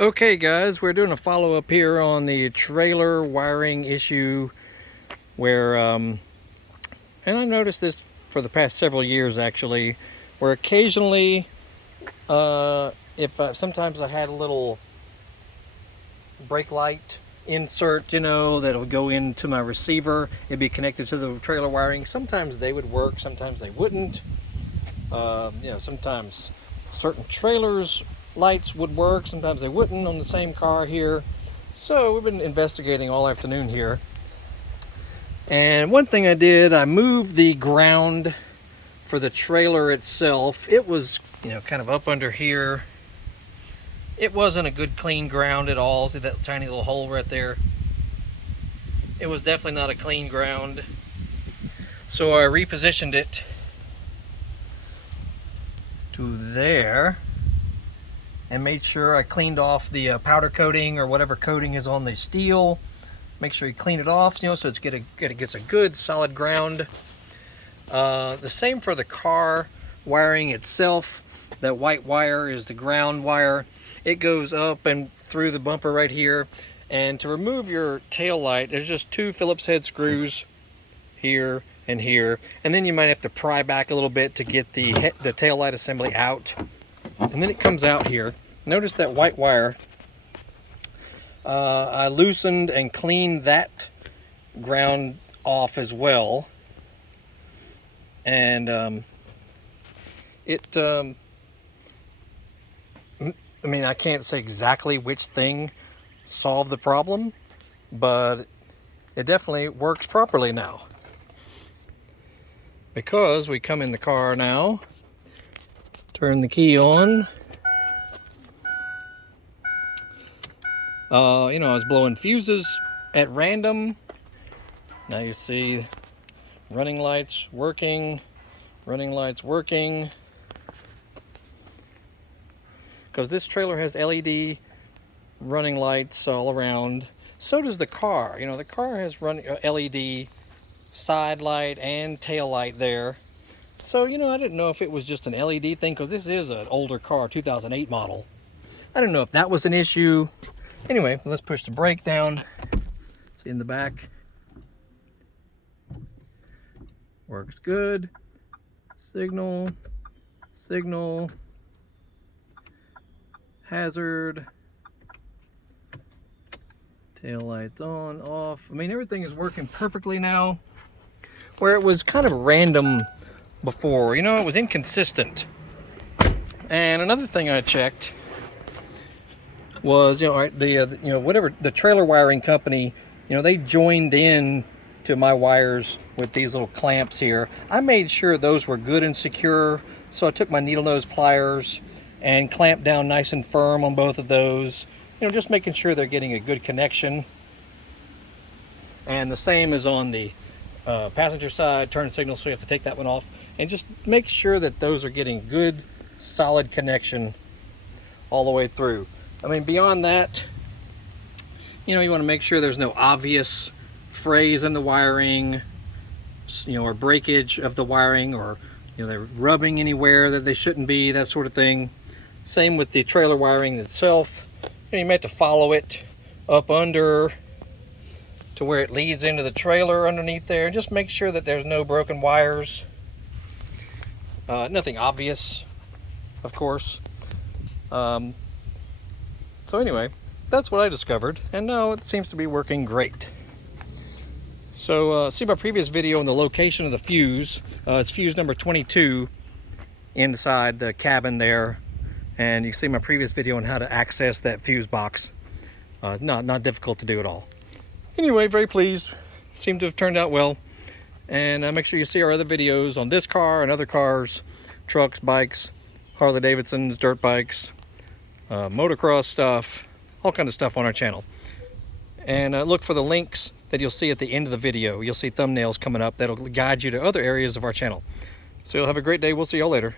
Okay guys, we're doing a follow-up here on the trailer wiring issue where, and I noticed this for the past several years actually, where occasionally, sometimes I had a little brake light insert, that would go into my receiver. It'd be connected to the trailer wiring. Sometimes they would work, sometimes they wouldn't. Sometimes certain trailers lights would work, sometimes they wouldn't on the same car here. So we've been investigating all afternoon here. And one thing I did, I moved the ground for the trailer itself. It was, kind of up under here. It wasn't a good clean ground at all. See that tiny little hole right there? It was definitely not a clean ground. So I repositioned it to there and made sure I cleaned off the powder coating or whatever coating is on the steel. Make sure you clean it off, so it gets a good solid ground. The same for the car wiring itself. That white wire is the ground wire. It goes up and through the bumper right here. And to remove your tail light, there's just two Phillips head screws here and here. And then you might have to pry back a little bit to get the tail light assembly out. And then it comes out here. Notice that white wire. I loosened and cleaned that ground off as well. And I can't say exactly which thing solved the problem, but it definitely works properly now. Because we come in the car now, turn the key on. I was blowing fuses at random. Now you see running lights working, because this trailer has LED running lights all around. So does the car. The car has LED side light and tail light there. So, I didn't know if it was just an LED thing, because this is an older car, 2008 model. I don't know if that was an issue. Anyway, let's push the brake down. See in the back. Works good. Signal. Hazard. Tail lights on, off. Everything is working perfectly now. Where it was kind of random before, it was inconsistent. And another thing I checked was, the trailer wiring company, they joined in to my wires with these little clamps here. I made sure those were good and secure, so I took my needle nose pliers and clamped down nice and firm on both of those, just making sure they're getting a good connection. And the same is on the passenger side turn signal, so you have to take that one off and just make sure that those are getting good solid connection all the way through. Beyond that, you want to make sure there's no obvious frays in the wiring, or breakage of the wiring, or they're rubbing anywhere that they shouldn't be, that sort of thing. Same with the trailer wiring itself. You may have to follow it up under to where it leads into the trailer underneath there. Just make sure that there's no broken wires. Nothing obvious, of course. So anyway, that's what I discovered, and now it seems to be working great. So see my previous video on the location of the fuse. It's fuse number 22 inside the cabin there, and you see my previous video on how to access that fuse box. It's not difficult to do at all. Anyway, very pleased. Seemed to have turned out well. And make sure you see our other videos on this car and other cars, trucks, bikes, Harley Davidsons, dirt bikes, motocross stuff, all kinds of stuff on our channel. And look for the links that you'll see at the end of the video. You'll see thumbnails coming up that'll guide you to other areas of our channel. So you'll have a great day. We'll see y'all later.